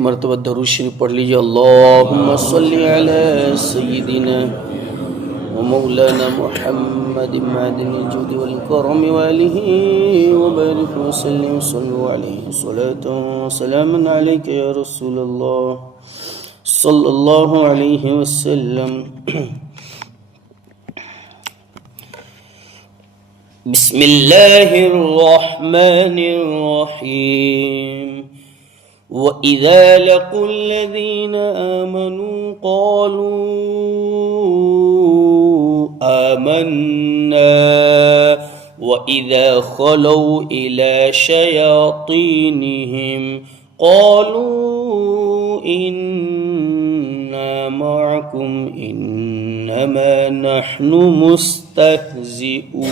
مرتبہ درود شریف پڑھ لیجیے. اللہم صلی علی سیدنا ومولانا محمد معدن الجود والکرم وآلہ وبارک وسلم. صلو علیہ صلاة وسلام علیک یا رسول اللہ صلی اللہ علیہ وسلم. بسم اللہ الرحمن الرحیم. وَإِذَا لَقُوا الَّذِينَ آمَنُوا قَالُوا آمَنَّا وَإِذَا خَلَوْا إِلَى شَيَاطِينِهِمْ قَالُوا إِنَّا مَعَكُمْ إِنَّمَا نَحْنُ مُسْتَهْزِئُونَ.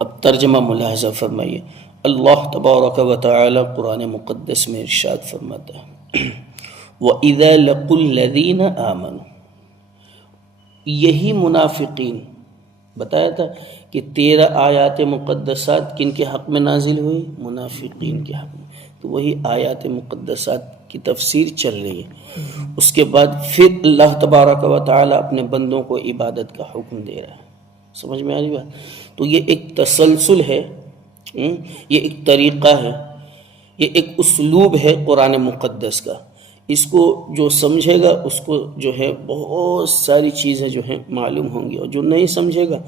اب ترجمہ ملاحظہ فرمائیے. اللہ تبارک و تعالی قرآن مقدس میں ارشاد فرماتا ہے وَإِذَا لَقُوا الَّذِينَ آمَنُوا. یہی منافقین بتایا تھا کہ 13 آیات مقدسات کن کے حق میں نازل ہوئی؟ منافقین کے حق میں. تو وہی آیات مقدسات کی تفسیر چل رہی ہے. اس کے بعد پھر اللہ تبارک و تعالی اپنے بندوں کو عبادت کا حکم دے رہا ہے. سمجھ میں آ رہی بات؟ تو یہ ایک تسلسل ہے، یہ ایک طریقہ ہے، یہ ایک اسلوب ہے قرآن مقدس کا. اس کو جو سمجھے گا اس کو جو ہے بہت ساری چیزیں جو ہیں معلوم ہوں گی، اور جو نہیں سمجھے گا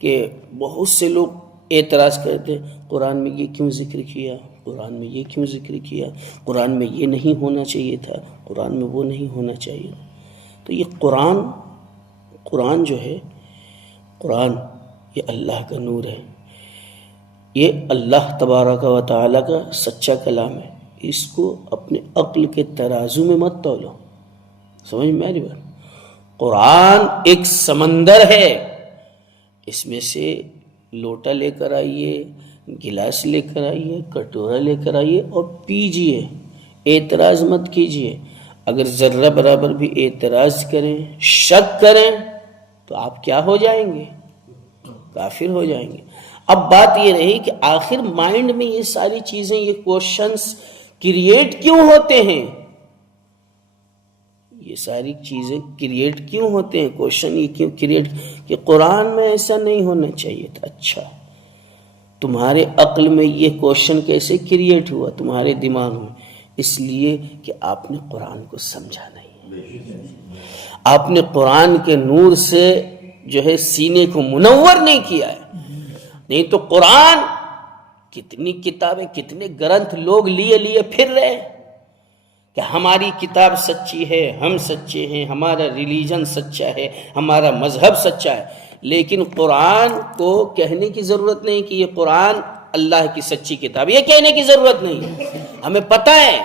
کہ بہت سے لوگ اعتراض کرتے ہیں قرآن میں یہ کیوں ذکر کیا، قرآن میں یہ کیوں ذکر کیا، قرآن میں یہ نہیں ہونا چاہیے تھا، قرآن میں وہ نہیں ہونا چاہیے. تو یہ قرآن جو ہے، قرآن یہ اللہ کا نور ہے، یہ اللہ تبارک و تعالیٰ کا سچا کلام ہے. اس کو اپنے عقل کے ترازو میں مت تولو. سمجھ میں آ رہی بات؟ قرآن ایک سمندر ہے، اس میں سے لوٹا لے کر آئیے، گلاس لے کر آئیے، کٹورا لے کر آئیے اور پیجئے. اعتراض مت کیجئے. اگر ذرہ برابر بھی اعتراض کریں، شک کریں تو آپ کیا ہو جائیں گے؟ کافر ہو جائیں گے. اب بات یہ رہی کہ آخر مائنڈ میں یہ ساری چیزیں، یہ کوشچنس کریٹ کیوں ہوتے ہیں؟ یہ ساری چیزیں کریٹ کیوں ہوتے ہیں؟ کوشچن یہ کیوں کریٹ کہ قرآن میں ایسا نہیں ہونا چاہیے تھا. اچھا، تمہارے عقل میں یہ کوشچن کیسے کریٹ ہوا تمہارے دماغ میں؟ اس لیے کہ آپ نے قرآن کو سمجھا نہیں، آپ نے قرآن کے نور سے جو ہے سینے کو منور نہیں کیا ہے. نہیں تو قرآن کتنی کتابیں، کتنے گرنتھ لوگ لیے پھر رہے کہ ہماری کتاب سچی ہے، ہم سچے ہیں، ہمارا ریلیجن سچا ہے، ہمارا مذہب سچا ہے. لیکن قرآن کو کہنے کی ضرورت نہیں کہ یہ قرآن اللہ کی سچی کتاب، یہ کہنے کی ضرورت نہیں. ہمیں پتہ ہے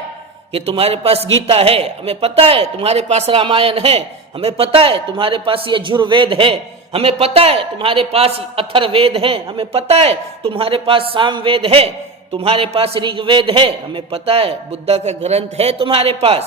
کہ تمہارے پاس گیتا ہے، ہمیں پتہ ہے تمہارے پاس رامائن ہے، ہمیں پتہ ہے تمہارے پاس یہ یجروید ہے، ہمیں پتہ ہے تمہارے پاس اتھر وید ہے، ہمیں پتہ ہے تمہارے پاس سام وید ہے، تمہارے پاس ریگ وید ہے، ہمیں پتہ ہے بدھا کا گرنتھ ہے تمہارے پاس،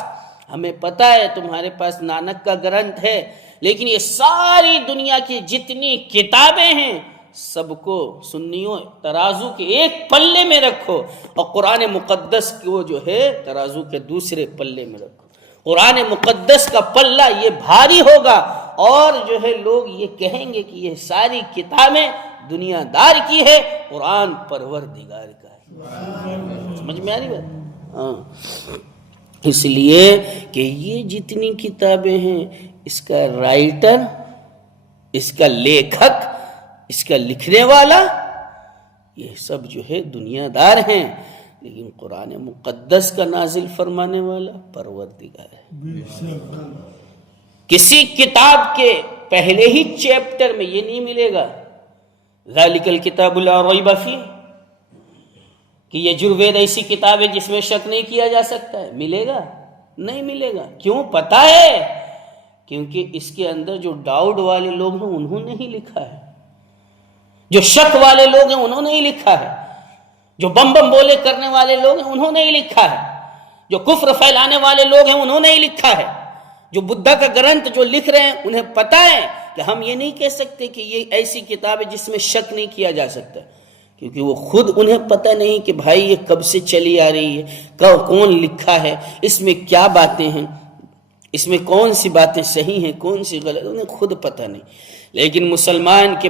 ہمیں پتہ ہے تمہارے پاس نانک کا گرنتھ ہے. لیکن یہ ساری دنیا کی جتنی کتابیں ہیں سب کو سنیوں ترازو کے ایک پلے میں رکھو، اور قرآن مقدس کو جو ہے ترازو کے دوسرے پلے میں رکھو. قرآن مقدس کا پلہ یہ بھاری ہوگا، اور جو ہے لوگ یہ کہیں گے کہ یہ ساری کتابیں دنیا دار کی ہے، قرآن پروردگار کا ہے. سمجھ میں آ رہی بات؟ ہاں، اس لیے کہ یہ جتنی کتابیں ہیں اس کا رائٹر، اس کا لیکھک، اس کا لکھنے والا، یہ سب جو ہے دنیا دار ہیں، لیکن قرآن مقدس کا نازل فرمانے والا پروردگار ہے. کسی کتاب کے پہلے ہی چیپٹر میں یہ نہیں ملے گا ذالک الکتاب لا ریب فیہ کہ یجروید ایسی کتاب ہے جس میں شک نہیں کیا جا سکتا ہے. ملے گا؟ نہیں ملے گا. کیوں؟ پتہ ہے کیونکہ اس کے اندر جو ڈاؤٹ والے لوگ ہیں انہوں نے ہی لکھا ہے، جو شک والے لوگ ہیں انہوں نے ہی لکھا ہے، جو بم بولے کرنے والے لوگ ہیں انہوں نے ہی لکھا ہے، جو کفر پھیلانے والے لوگ ہیں انہوں نے ہی لکھا ہے، جو بدھا کا گرنتھ جو لکھ رہے ہیں انہیں پتہ ہے کہ ہم یہ نہیں کہہ سکتے کہ یہ ایسی کتاب ہے جس میں شک نہیں کیا جا سکتا. کیونکہ وہ خود انہیں پتہ نہیں کہ بھائی یہ کب سے چلی آ رہی ہے، کون لکھا ہے، اس میں کیا باتیں ہیں، اس میں کون سی باتیں صحیح ہیں کون سی غلط، انہیں خود پتہ نہیں۔ لیکن مسلمان کے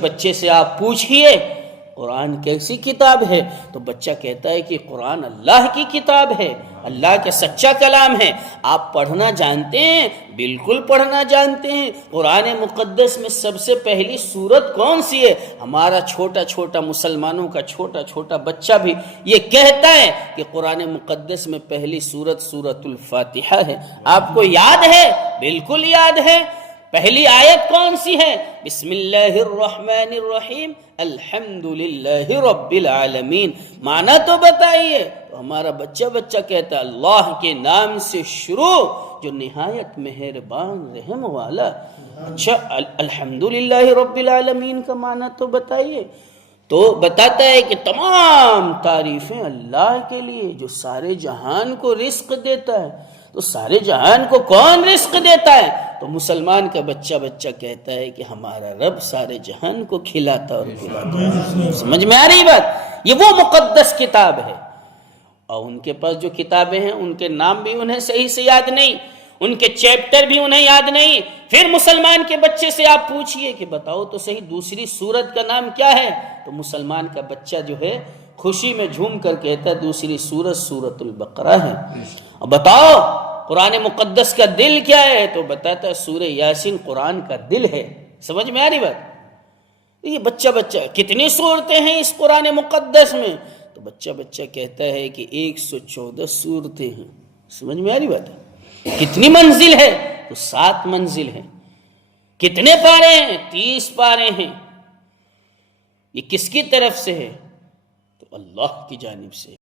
بچے سے آپ پوچھئے قرآن کیسی کتاب ہے، تو بچہ کہتا ہے کہ قرآن اللہ کی کتاب ہے، اللہ کا سچا کلام ہے۔ آپ پڑھنا جانتے ہیں؟ بالکل پڑھنا جانتے ہیں۔ قرآن مقدس میں سب سے پہلی سورت کون سی ہے؟ ہمارا چھوٹا مسلمانوں کا چھوٹا بچہ بھی یہ کہتا ہے کہ قرآن مقدس میں پہلی سورت سورۃ الفاتحہ ہے۔ آپ کو یاد ہے؟ بالکل یاد ہے۔ پہلی آیت کون سی ہے؟ بسم اللہ الرحمن الرحیم الحمدللہ رب العالمین۔ معنی تو بتائیے۔ تو ہمارا بچہ کہتا ہے اللہ کے نام سے شروع جو نہایت مہربان رحم والا۔ اچھا الحمدللہ رب العالمین کا معنی تو بتائیے۔ تو بتاتا ہے کہ تمام تعریفیں اللہ کے لیے جو سارے جہان کو رزق دیتا ہے۔ تو سارے جہان کو کون رزق دیتا ہے؟ تو مسلمان کا بچہ کہتا ہے کہ ہمارا رب سارے جہان کو کھلاتا اور پلاتا ہے۔ سمجھ میں آ رہی بات؟ یہ وہ مقدس کتاب ہے۔ اور ان کے پاس جو کتابیں ہیں ان کے نام بھی انہیں صحیح سے یاد نہیں، ان کے چیپٹر بھی انہیں یاد نہیں۔ پھر مسلمان کے بچے سے آپ پوچھئے کہ بتاؤ تو صحیح دوسری سورت کا نام کیا ہے؟ تو مسلمان کا بچہ جو ہے خوشی میں جھوم کر کہتا ہے دوسری سورت سورۃ البقرہ ہے۔ اور بتاؤ قرآن مقدس کا دل کیا ہے؟ تو بتاتا ہے سورہ یاسین قرآن کا دل ہے۔ سمجھ میں آ رہی بات؟ یہ بچہ کتنی صورتیں ہیں اس قرآن مقدس میں؟ تو بچہ کہتا ہے کہ 114 صورتیں ہیں۔ سمجھ میں آ رہی بات ہے؟ کتنی منزل ہے؟ تو 7 منزل ہے۔ کتنے پارے ہیں؟ 30 پارے ہیں۔ یہ کس کی طرف سے ہے؟ تو اللہ کی جانب سے۔